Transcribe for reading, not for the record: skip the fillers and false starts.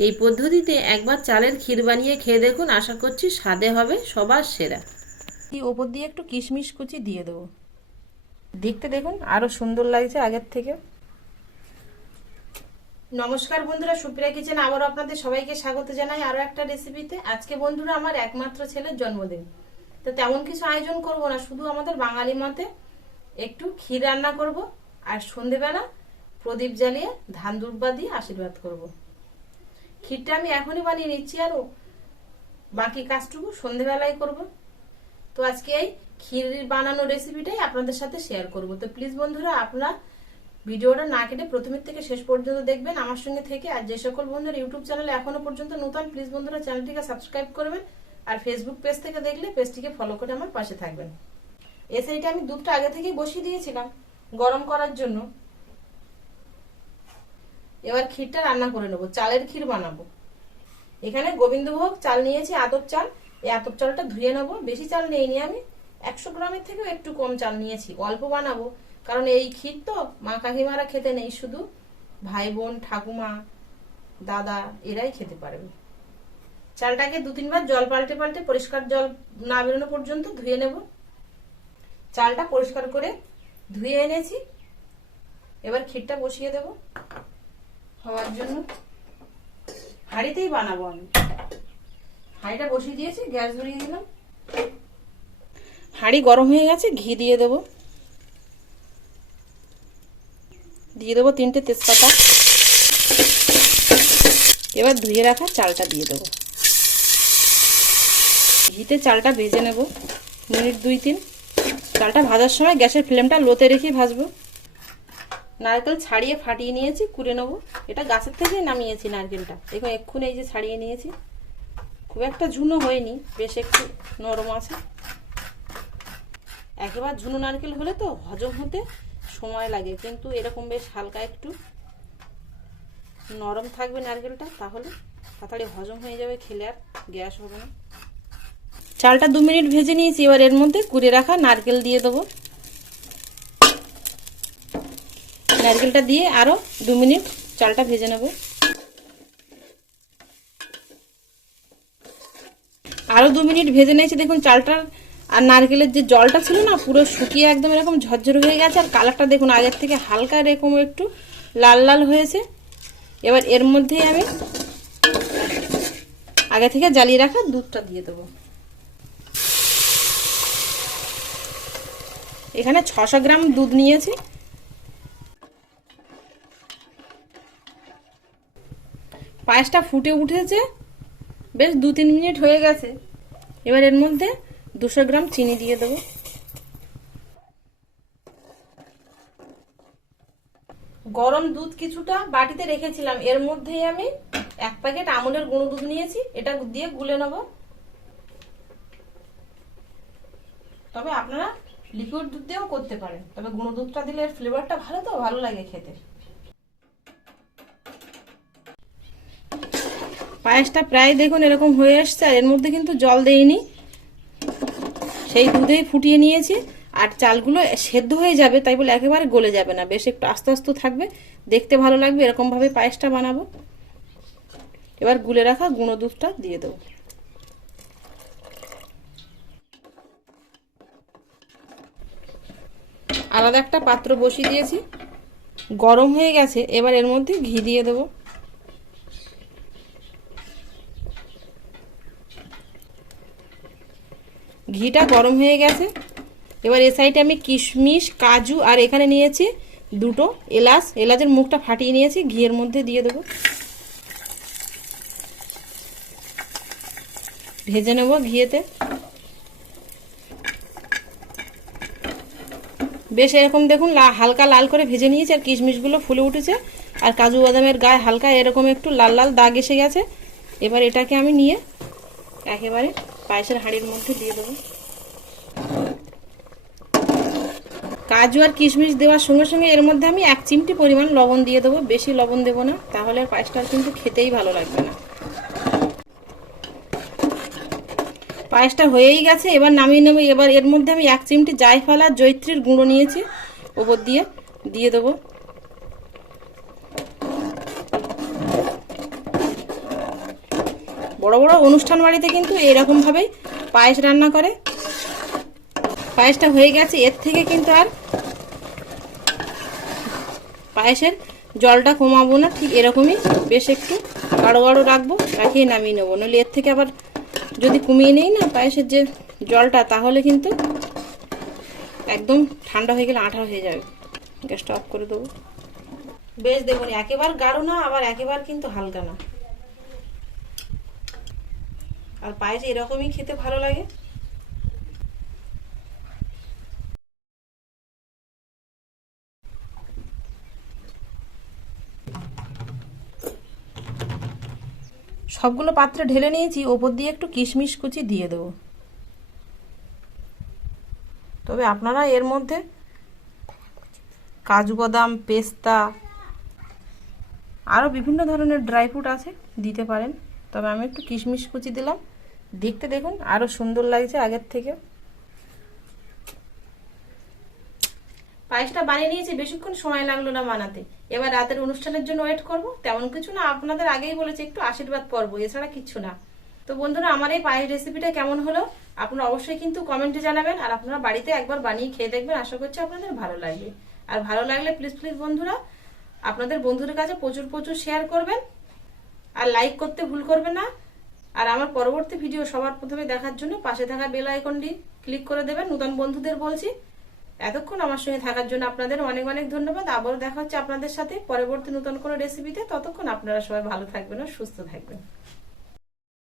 এই পদ্ধতিতে একবার চালের ক্ষীর বানিয়ে খেয়ে দেখুন, আশা করছি স্বাদে হবে সবার সেরা। ওপর দিয়ে একটু কিশমিশ কুচি দিয়ে দেবো। দেখতে দেখুন আরও সুন্দর লাগছে আগের থেকে। নমস্কার বন্ধুরা, সুপ্রিয়া কিচেন আবারও আপনাদের সবাইকে স্বাগত জানাই আরও একটা রেসিপিতে। আজকে বন্ধুরা আমার একমাত্র ছেলের জন্মদিন, তো তেমন কিছু আয়োজন করব না, শুধু আমাদের বাঙালি মতে একটু ক্ষীর রান্না করব আর সন্ধেবেলা প্রদীপ জ্বালিয়ে ধান দুর্বা দিয়ে আশীর্বাদ করব। ক্ষীরটা আমি এখনই বানিয়ে নিচ্ছি আর বাকি কাজটুকু সন্ধেবেলায় করব। তো আজকে এই ক্ষীর বানানোর রেসিপিটাই আপনাদের সাথে শেয়ার করব। তো প্লিজ বন্ধুরা আপনারা ভিডিওটা না কেটে প্রথমের থেকে শেষ পর্যন্ত দেখবেন আমার সঙ্গে থেকে। আর যে সকল বন্ধুরা ইউটিউব চ্যানেলে এখনো পর্যন্ত নতুন, প্লিজ বন্ধুরা চ্যানেলটিকে সাবস্ক্রাইব করবেন। আর ফেসবুক পেজ থেকে দেখলে পেজটিকে ফলো করে আমার পাশে থাকবেন। এই সাইডে আমি দুধটা আগে থেকেই বসিয়ে দিয়েছিলাম গরম করার জন্য। এবার ক্ষীরটা রান্না করে নেবো, চালের ক্ষীর বানাবো। এখানে গোবিন্দভোগ চাল নিয়েছি, আতপ চাল। এই আতপ চালটা ধুয়ে নেবো। বেশি চাল নিইনি আমি, 100 গ্রামের থেকেও একটু কম চাল নিয়েছি। অল্প বানাবো, কারণ এই ক্ষীর তো মা কাকিমারা খেতে নেই, শুধু ভাই বোন ঠাকুমা দাদা এরাই খেতে পারবে। চালটাকে 2-3 বার জল পাল্টে পাল্টে, পরিষ্কার জল না বেরোনো পর্যন্ত ধুয়ে নেব। চালটা পরিষ্কার করে ধুয়ে এনেছি। এবার ক্ষীরটা বসিয়ে দেব হওয়ার জন্য। হাঁড়িতেই বানাবো আমি। হাঁড়িটা বসিয়ে দিয়েছি, গ্যাস ধরিয়ে দিলাম। হাঁড়ি গরম হয়ে গেছে, ঘি দিয়ে দেবো। দিয়ে দেবো 3টে তেজপাতা। এবার ধুয়ে রাখা চালটা দিয়ে দেবো। ঘিতে চালটা ভেজে নেব মিনিট 2-3। চালটা ভাজার সময় গ্যাসের ফ্লেমটা লোতে রেখে ভাজবো। নারকেল ছাড়িয়ে ফাটিয়ে নিয়েছি, কুড়ে নেবো। এটা গাছের থেকে নামিয়েছি নারকেলটা, দেখুন এক্ষুনি এই যে ছাড়িয়ে নিয়েছি। খুব একটা ঝুনো হয়নি, বেশ একটু নরম আছে। একেবারে ঝুনো নারকেল হলে তো হজম হতে সময় লাগে, কিন্তু এরকম বেশ হালকা একটু নরম থাকবে নারকেলটা, তাহলে তাড়াতাড়ি হজম হয়ে যাবে, খেলে আর গ্যাস হবে না। চালটা 2 মিনিট ভেজে নিয়েছি। এবার এর মধ্যে কুড়ে রাখা নারকেল দিয়ে দেবো। নারকেলটা দিয়ে আরো 2 মিনিট চালটা ভেজে নেব। আরো 2 মিনিট ভেজে নিয়েছি। দেখুন চালটার আর নারকেলের যে জলটা ছিল না, পুরো শুকিয়ে একদম এরকম ঝরঝরে হয়ে গেছে। আর কালারটা দেখুন আগের থেকে হালকা এরকম একটু লাল লাল হয়েছে। এবার এর মধ্যেই আমি আগে থেকে জ্বালিয়ে রাখা দুধটা দিয়ে দেবো। এখানে 600 গ্রাম দুধ নিয়েছি। পায়েসটা ফুটে উঠেছে, বেশ 2-3 মিনিট হয়ে গেছে। এবার এর মধ্যে 200 গ্রাম চিনি দিয়ে দেবো। গরম দুধ কিছুটা বাটিতে রেখেছিলাম, এর মধ্যেই আমি 1 প্যাকেট আমুলের গুঁড়ো দুধ নিয়েছি। এটা দিয়ে গুলে নেব। তবে আপনারা লিকুইড দুধ দিয়েও করতে পারেন, তবে গুঁড়ো দুধটা দিলে এর ফ্লেভারটা ভালো, তো ভালো লাগে খেতে। পায়েসটা প্রায় দেখুন এরকম হয়ে আসছে। আর এর মধ্যে কিন্তু জল দেইনি, সেই দুধেই ফুটিয়ে নিয়েছি। আর চালগুলো সেদ্ধ হয়ে যাবে, তাই বলে একেবারে গলে যাবে না, বেশ একটু আস্তে আস্তে থাকবে, দেখতে ভালো লাগবে। এরকম ভাবে পায়েসটা বানাবো। এবার গুলে রাখা গুঁড়ো দুধটা দিয়ে দেবো। আলাদা একটা পাত্র বসিয়ে দিয়েছি, গরম হয়ে গেছে। এবার এর মধ্যে ঘি দিয়ে দেবো। ঘিটা গরম হয়ে গেছে। এবার এ সাইডে আমি কিশমিশ কাজু আর এখানে নিয়েছি 2টো এলাচ। এলাচের মুখটা ফাটিয়ে নিয়েছি, ঘিয়ের মধ্যে দিয়ে দেবো। ভেজে নেব ঘিয়েতে। বেশ এরকম দেখুন হালকা লাল করে ভেজে নিয়েছি। আর কিশমিশগুলো ফুলে উঠেছে, আর কাজু বাদামের গায়ে হালকা এরকম একটু লাল লাল দাগ এসে গেছে। এবার এটাকে আমি নিয়ে একেবারে পায়েসের হাঁড়ির মধ্যে দিয়ে দেবো। কাজু আর কিশমিশ দেওয়ার সঙ্গে সঙ্গে এর মধ্যে আমি 1 চিমটি পরিমাণ লবণ দিয়ে দেবো। বেশি লবণ দেবো না, তাহলে আর পায়েসটা কিন্তু খেতেই ভালো লাগবে না। পায়েসটা হয়েই গেছে, এবার নামিয়ে নেব। এবার এর মধ্যে আমি 1 চিমটি জায়ফল আর জয়িত্রীর গুঁড়ো নিয়েছি, ওপর দিয়ে দেবো। বড় বড় অনুষ্ঠান বাড়িতে কিন্তু এরকম ভাবেই পায়েস রান্না করে। পায়েসটা হয়ে গেছে, এর থেকে কিন্তু আর পায়েসের জলটা কমাবো না, ঠিক এরকমই বেশ একটু গাঢ় গাঢ় রাখবো, রাখিয়ে নামিয়ে নেবো। নইলে এর থেকে আবার যদি কমিয়ে নেই না পায়েসের যে জলটা, তাহলে কিন্তু একদম ঠান্ডা হয়ে গেলে আঠা হয়ে যাবে। গ্যাসটা অফ করে দেবো। বেশ দেখুন, একেবারে গাঢ় না আবার একেবারে কিন্তু হালকা না। আর পায়েস এরকমই খেতে ভালো লাগে। সবগুলো পাত্রে ঢেলে নিয়েছি, ওপর দিয়ে একটু কিশমিশ কুচি দিয়ে দেবো। তবে আপনারা এর মধ্যে কাজু বাদাম, পেস্তা, আরও বিভিন্ন ধরনের ড্রাই ফ্রুট আছে, দিতে পারেন। তবে আমি একটু কিশমিশ কুচি দিলাম, দেখতে দেখুন আরও সুন্দর লাগছে আগের থেকে। পায়েসটা বানিয়ে নিয়েছি, বেশিক্ষণ সময় লাগলো না বানাতে। এবার রাতের অনুষ্ঠানের জন্য ওয়েট করব। তেমন কিছু না, আপনাদের আগেই বলেছি একটু আশীর্বাদ পর্ব, এছাড়া কিচ্ছু না। তো বন্ধুরা, আমার এই পায়েস রেসিপিটা কেমন হলো আপনারা অবশ্যই কিন্তু কমেন্টে জানাবেন। আর আপনারা বাড়িতে একবার বানিয়ে খেয়ে দেখবেন, আশা করছি আপনাদের ভালো লাগবে। আর ভালো লাগলে প্লিজ প্লিজ বন্ধুরা আপনাদের বন্ধুদের কাছে প্রচুর প্রচুর শেয়ার করবেন, আর লাইক করতে ভুল করবেন না। আর আমার পরবর্তী ভিডিও সবার প্রথমে দেখার জন্য পাশে থাকা বেল আইকনটি ক্লিক করে দেবেন। নতুন বন্ধুদের বলছি, এতক্ষণ আমার সঙ্গে থাকার জন্য আপনাদের অনেক অনেক ধন্যবাদ। আবারও দেখা হচ্ছে আপনাদের সাথে পরবর্তী নতুন কোনো রেসিপিতে। ততক্ষণ আপনারা সবাই ভালো থাকবেন ও সুস্থ থাকবেন।